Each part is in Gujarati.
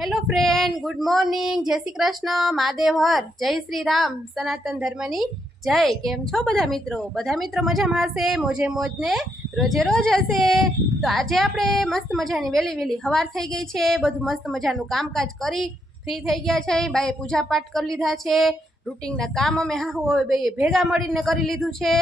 હેલો ફ્રેન્ડ, ગુડ મોર્નિંગ, જય શ્રી કૃષ્ણ, મહાદેવ હર, જય શ્રી રામ, સનાતન ધર્મની જય. કેમ છો બધા મિત્રો? બધા મિત્રો મજામાં હશે, મોજે મોજને રોજે રોજ હશે. તો આજે આપણે મસ્ત મજાની વહેલી સવાર થઈ ગઈ છે, બધું મસ્ત મજાનું કામકાજ કરી ફ્રી થઈ ગયા છે. બાએ પૂજા પાઠ કરી લીધા છે, રૂટિનના કામ અમે બે ભેગા મળીને કરી લીધું છે.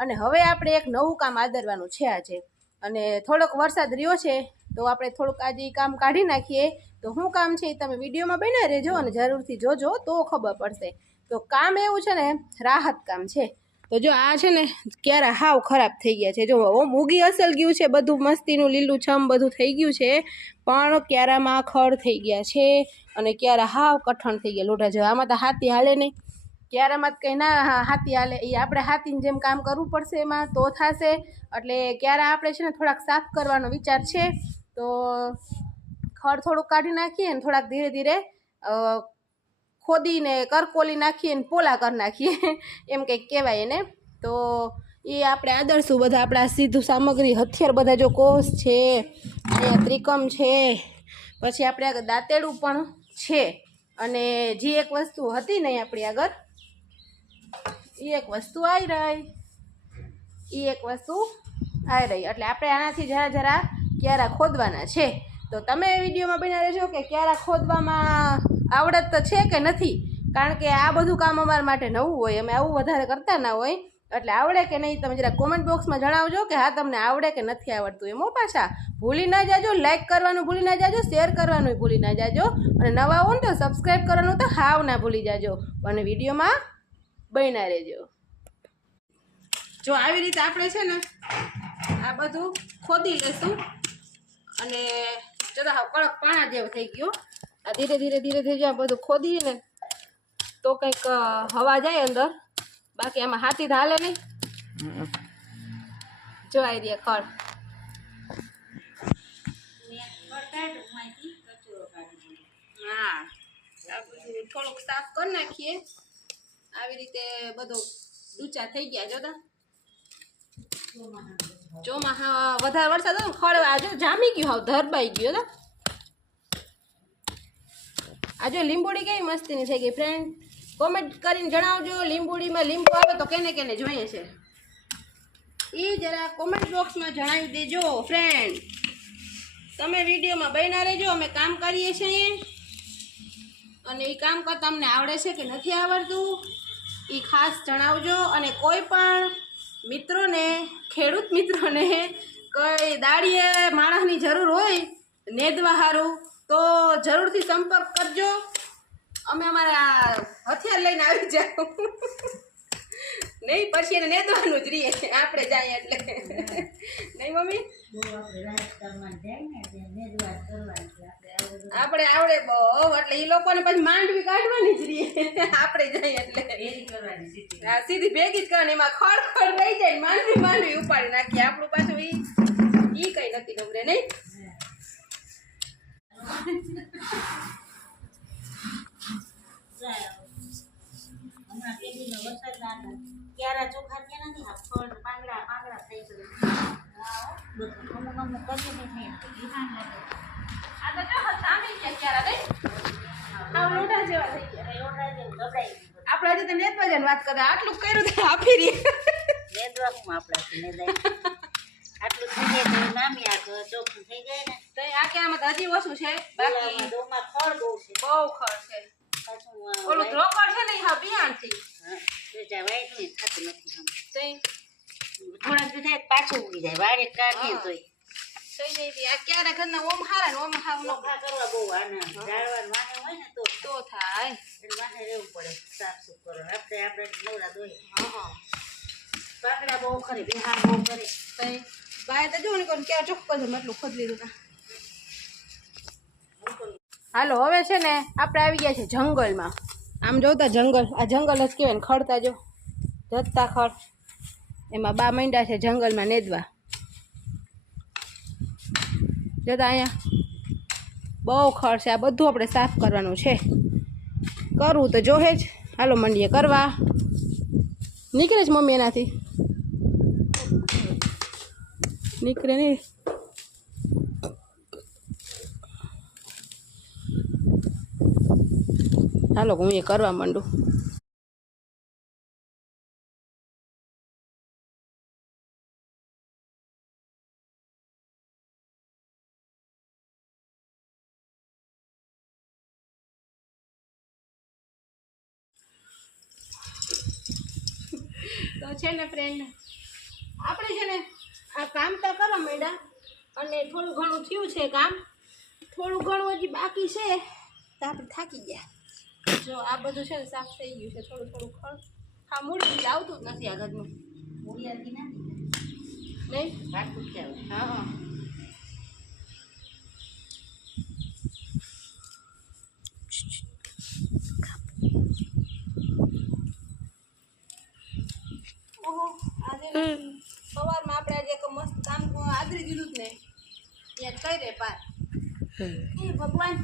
અને હવે આપણે એક નવું કામ આદરવાનું છે આજે. અને થોડોક વરસાદ રહ્યો છે તો આપણે થોડુંક આજે કામ કાઢી નાખીએ. તો શું કામ છે એ તમે વિડીયોમાં બના રહેજો અને જરૂરથી જોજો તો ખબર પડશે. તો કામ એવું છે ને, રાહત કામ છે. તો જો આ છે ને, ક્યારા હાવ ખરાબ થઈ ગયા છે. જો ઓમ ઉગી અસલ ગયું છે, બધું મસ્તીનું લીલું છમ બધું થઈ ગયું છે, પણ ક્યારામાં ખડ થઈ ગયા છે અને ક્યારા હાવ કઠણ થઈ ગયા લોઢા જેવા. આમાં તો હાથી હાલે નહીં, ક્યારામાં કંઈ ના હાથી હાલે. એ આપણે હાથીની જેમ કામ કરવું પડશે એમાં તો થશે. એટલે ક્યારા આપણે છે ને થોડાક સાફ કરવાનો વિચાર છે. તો ખડ થોડુંક કાઢી નાખીએ ને થોડાક ધીરે ધીરે ખોદીને કરકોલી નાખીએ ને પોલા કરી નાખીએ એમ કંઈક કહેવાય એને. તો એ આપણે આદરશું બધા. આપણા સીધું સામગ્રી હથિયાર બધા જો કોસ છે, અહીંયા ત્રિકમ છે, પછી આપણે આગળ દાંતેડું પણ છે. અને જે એક વસ્તુ હતી નહીં આપણી આગળ, એ એક વસ્તુ આવી રહી, એટલે આપણે આનાથી જરા ક્યારા ખોદવાના છે. તો તમે વિડીયોમાં બના રહેજો કે ક્યારા ખોદવામાં આવડત તો છે કે નથી, કારણ કે આ બધું કામ અમારા માટે નવું હોય, અમે આવું વધારે કરતા ના હોય. એટલે આવડે કે નહીં તમે જરા કોમેન્ટ બોક્સમાં જણાવજો કે હા તમને આવડે કે નથી આવડતું. એમ પાછા ભૂલી ના જાજો, લાઈક કરવાનું ભૂલી ના જાજો, શેર કરવાનું ભૂલી ના જાજો, અને નવા હો ને તો સબસ્ક્રાઈબ કરવાનું તો હાવ ના ભૂલી જાજો. અને વિડીયોમાં બના રહેજો. જો આવી રીતે આપણે છે ને આ બધું ખોદી લેશું. અને જરા હાવ કડક પાણા જેવું થઈ ગયું. આ ધીરે ધીરે આ બધું ખોદીએ ને તો કંઈક હવા જાય અંદર, બાકી આમાં હાથી હાલે નહીં. જો આવી દે ખડ, હા આ બધું થોડુંક સાફ કરી નાખીએ. આવી રીતે બધું ડૂચા થઈ ગયા. જોતા ચોમાસા વધારે વરસાદ હતો ને ખડ આજે જામી ગયું, હાવ ધરબાઈ ગયું. તો આજે લીંબોડી કેવી મસ્તીની થઈ ગઈ ફ્રેન્ડ, કોમેન્ટ કરીને જણાવજો. લીંબોડીમાં લીંબુ આવે તો કેને કેને જોઈએ છે એ જરા કોમેન્ટ બોક્સમાં જણાવી દેજો ફ્રેન્ડ. તમે વિડીયોમાં બન્યા રહેજો, અમે કામ કરીએ છીએ અને એ કામ કરતા અમને આવડે છે કે નથી આવડતું એ ખાસ જણાવજો. અને કોઈ પણ મિત્રોને, ખેડૂત મિત્રોને કઈ દાળીએ માણસની જરૂર હોય નેદવા સારું તો જરૂરથી સંપર્ક કરજો. અમે અમારા હથિયાર લઈને આવી જાઓ નહીં, પછી એને નેદવાનું જ રહીએ આપણે જાય એટલે નહીં મમ્મી? આપણે આવડે બહુ, એટલે એ લોકોને પછી માંડવી કાઢવાની જ રહીએ આપણે જાય એટલે સીધી ભેગી જ કરવાની. એમાં ખડ રહી જાય, માંડવી ઉપાડી નાખીએ. આપણું પાછું એ કઈ નક્કી નમરે નહીં. ક્યારા ચોખા ત્યાં નથી, પાંગડા થઈ ગયું. આ તો જો સામી ગયા ક્યારે નહીં, આ લોઢા જેવા થઈ ગયા. આપણે હજી તો નેતવા જઈને વાત કરે, આટલું કર્યું તો આપી રહી નેદવા હું આપણાથી નેદાય આટલું થઈ જાય તો નામી આ ચોખ્ખું થઈ જાય ને. તો આ ક્યારામાં તો હજી ઓછું છે, બાકી ડોમાં ખડ બહુ છે, બહુ ખડ છે. ઓલું ધ્રોકડ છે ને એ હા બિયાણથી વાયરું થતું નથી. તઈ થોડાક દી થાય પાછું ઉગી જાય, વાડે કાઢીએ તોય થઈ જાય. આ ક્યારે ઘરના ઓમ હારા ને ઓમ હાવ ચોખા કરવા બહુ આના ઝાડવાનું વાહે હોય ને તો થાય એટલે વાહે રહેવું પડે સાફ સુફ કરો. આપણે નવરા દોઈ પાંગડા બહુ કરે, બિહાર બહુ કરે. તઈ બાય તો જો ને કોણ ક્યાં ચોખ્ખો છે એટલું ખોદ લીધું તા. હાલો હવે છે ને આપણે આવી ગયા છે જંગલમાં. આમ જોતા જંગલ, આ જંગલ જ કહેવાય ને. ખડતા જો જતા ખડ, એમાં બા માંડ્યા છે જંગલમાં નેદવા. જોતા અહીંયા બહુ ખડ છે, આ બધું આપણે સાફ કરવાનું છે. કરવું તો જોહે જ. હાલો મંડીએ કરવા. નીકળે જ મમ્મી એનાથી નીકળે નહીં. હાલો હું એ કરવા માંડું. તો છે ને ફ્રેન્ડ, આપણે છે ને આ કામ તો કરવા માંડ્યા અને થોડું ઘણું થયું છે કામ, થોડું ઘણું હજી બાકી છે તો આપણે થાકી ગયા. જો આ બધું છે ને સાફ થઈ ગયું છે, થોડું થોડું ખડ હા મૂડી આવતું જ નથી આ ઘરનું. મૂળિયાથી ના નહીં ભાત પૂછ્યા હા હા ઓહો આજે સવારમાં આપણે આજે એક મસ્ત કામ આદરી દીધું જ ને યાદ કઈ રે પાર એ ભગવાન.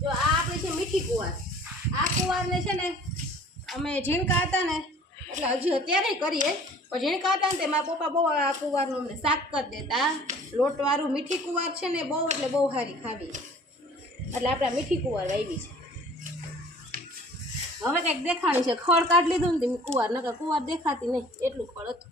જો આ આપણે છે મીઠી કુવાર, આ કુવારને છે ને અમે ઝીણકા હતા ને એટલે હજી અત્યારે કરીએ પણ ઝીણકા હતા ને તે મારા પપ્પા બહુ આ કુવારનું અમને શાક કરી દેતા. લોટવાળું મીઠી કુવાર છે ને બહુ એટલે બહુ સારી ખાવી, એટલે આપણે મીઠી કુવાર વાવી છે. હવે કંઈક દેખાણી છે, ખડ કાઢી લીધું ને તમે કુવાર, નકર કુવાર દેખાતી નહીં એટલું ખડ હતું.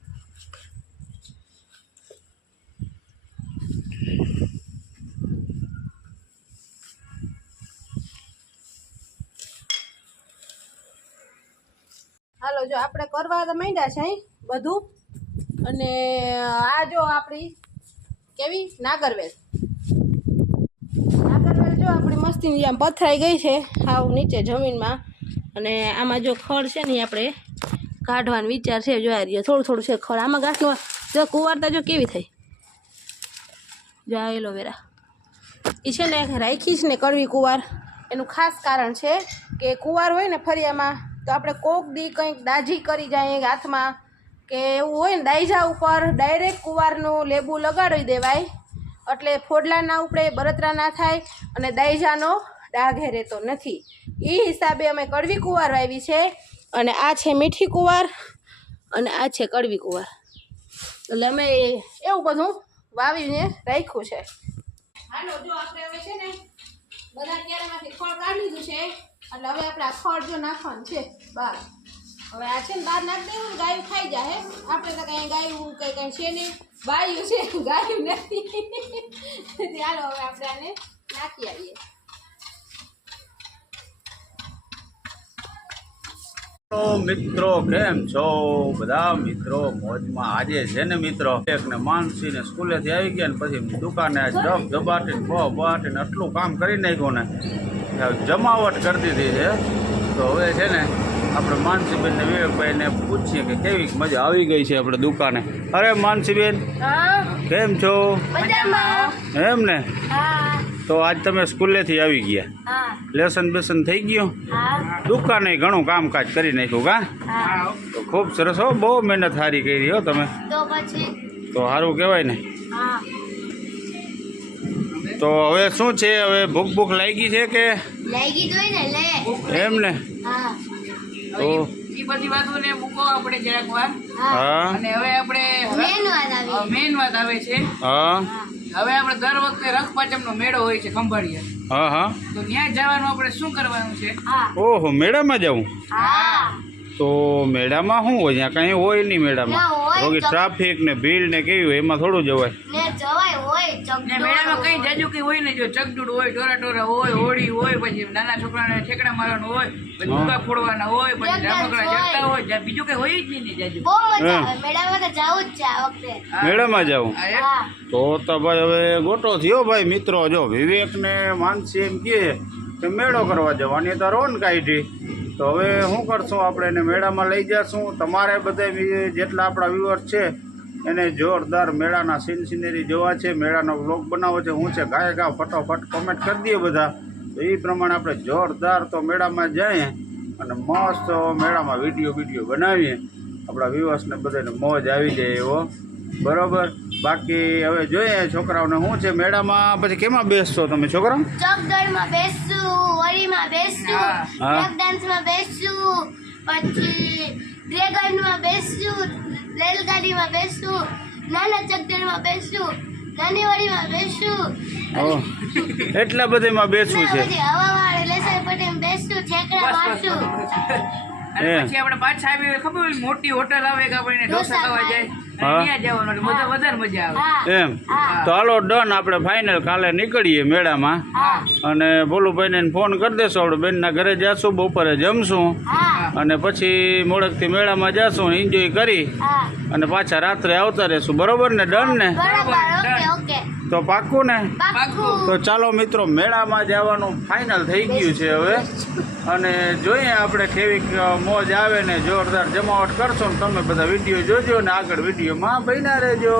હાલો જો આપણે કરવા તો માંડ્યા છે અહીં બધું. અને આ જો આપણી કેવી નાગરવેલ, નાગરવેલ જો આપણી મસ્તીની આમ પથરાઈ ગઈ છે હાવ નીચે જમીનમાં. અને આમાં જો ખડ છે ને આપણે કાઢવાનો વિચાર છે. જો આ રહ્યો થોડું થોડું છે ખડ આમાં ગાંઠનું. જો કુવારતા જો કેવી થઈ, જો આ એલોવેરા એ છે ને રાખી છે ને કડવી કુવાર. એનું ખાસ કારણ છે કે કુવાર હોય ને ફરિયામાં તો આપણે કોક દી કંઈક દાજી કરી જાય હાથમાં કે એવું હોય ને દાઈજા ઉપર ડાયરેક્ટ કુવારનું લેબુ લગાડી દેવાય એટલે ફોડલા ના ઉપડે, બળતરા ના થાય અને દાઈજાનો ડાઘ રહેતો નથી. એ હિસાબે અમે કડવી કુવાર વાવી છે. અને આ છે મીઠી કુવાર અને આ છે કડવી કુવાર. એટલે અમે એવું બધું વાવીને રાખ્યું છે. હાલો જો આપણે હવે છે ને બધા ક્યારેમાંથી ખડ કાઢી લીધું છે એટલે હવે આપણે આ ખડ જો નાખવાનું છે બહાર. હવે આ છે ને બહાર નાખી દેવું ને ગાયું ખાઈ જાય. આપણે તો કંઈ ગાયું કંઈ છે નહીં, બાયું છે ગાયું નથી. હાલો હવે આપણે આને નાખી આવીએ. મિત્રો કેમ છો બધા મિત્રો? મોજમાં. આજે છે ને મિત્રો એક ને માનસી ને સ્કૂલેથી આવી ગયા ને પછી દુકાને જબ જબાટીને બાટીને આટલું કામ કરી નાખ્યું ને જમાવટ કરી દીધી છે. તો હવે છે ને આપણે માનસીબેન ને વિવેકભાઈને પૂછીએ કે કેવી મજા આવી ગઈ છે આપણે દુકાને. અરે માનસીબેન કેમ છો? એમ ને? તો આજ તમે સ્કૂલેથી આવી ગયા, લેસન બેસન થઈ ગયું, દુકાને ઘણું કામકાજ કરી નાખ્યું કા? તો ખૂબ સરસ હો, બહુ મહેનત સારી કરી હો તમે. તો સારું કહેવાય ને. તો હવે શું છે, હવે ભૂખ ભૂખ લાગી છે કે? એમ ને? તો બધી વાતોને મૂકો આપણે જરાક વાર. હા અને હવે આપણે મેન વાત આવે છે. હા હવે આપણે દર વખતે રખપાચમનો મેળો હોય છે ખંભાળિયા. હા હા તો ત્યાં જવાનું આપણે શું કરવાનું છે? ઓહો, મેળામાં જવું? તો મેળામાં શું હોય? ત્યાં કંઈ હોય નહીં મેળામાં. બાકી ટ્રાફિક ને ભીડ ને કેવી હોય એમાં થોડું જવાય. ને મેળામાં કઈ જાજુ કઈ હોય ને, જો ચકડુડ હોય, ટોરા હોય, હોળી હોય, પછી નાના છોકરાને ઠેકડા મારવાનું હોય, પછી દુકા ફોડવાના હોય, પછી રમકડા જડતા હોય, બીજું કઈ હોય જ નહીં જાજુ. મેળામાં જવું? તો ભાઈ હવે ગોટો થયો ભાઈ. મિત્રો જો વિવેક ને માનસી એમ કહે કે મેળો કરવા જવાની તો રોન કાઢી. તો હવે શું કરશું, આપણે એને મેળામાં લઈ જશું. તમારે બધા જેટલા આપણા વ્યુઅર્સ છે એને જોરદાર મેળાના સીન સિનેરી જોવા છે, મેળાનો વ્લોગ બનાવવો છે, હું છે ગાય ગા ફટોફટ કોમેન્ટ કરી દઈએ બધા. તો એ પ્રમાણે આપણે જોરદાર તો મેળામાં જઈએ અને મસ્ત મેળામાં વિડીયો બનાવીએ. આપણા વ્યુઅર્સને બધાને મોજ આવી જાય એવો. બરોબર. બાકી હવે જોઈએ છોકરાઓને શું છે મેળામાં. પછી કેમાં બેસશો તમે છોકરા? ચોકદોડમાં બેસશું, હોળીમાં બેસશું, બ્રેક ડાન્સમાં બેસશું, પછી ડ્રેગનમાં બેસશું, રેલગાડીમાં બેસશું, નાના ચકડોળમાં બેસશું, નાની હોળીમાં બેસશું, એટલા બધામાં બેસવું છે. હવાવાળે લેસર પટ્ટીમાં બેસશું, ઠેકડા મારશું. અને પછી આપણે પાછા આવી ખબર હોય મોટી હોટલ આવે કે આપણે ઢોસા ખાવા જાય હા. અને ત્યાં જવાનું એટલે વધારે મજા આવે. હા એમ તો હાલો ડન આપણે ફાઇનલ કાલે નીકળીએ મેળામાં હા અને ભોલુભાઈને ફોન કરી દેશો આપણે બેનના ઘરે જાશું બપોરે જમશું હા અને પછી મોડકથી મેળામાં જાશું એન્જોય કરી હા અને પાછા રાત્રે આવતા રહેશું બરોબર ને ડન ને બરાબર ઓકે ઓકે તો પાક્કું ને પાક્કું તો ચાલો મિત્રો મેળામાં જવાનું ફાઇનલ થઈ ગયું છે હવે અને જોઈએ આપણે કેવી મોજ આવે ને જોરદાર જમાવટ કરશો ને તમે બધા વિડીયો જોજો ને આગળ વિડીયોમાં બન્યા રહેજો.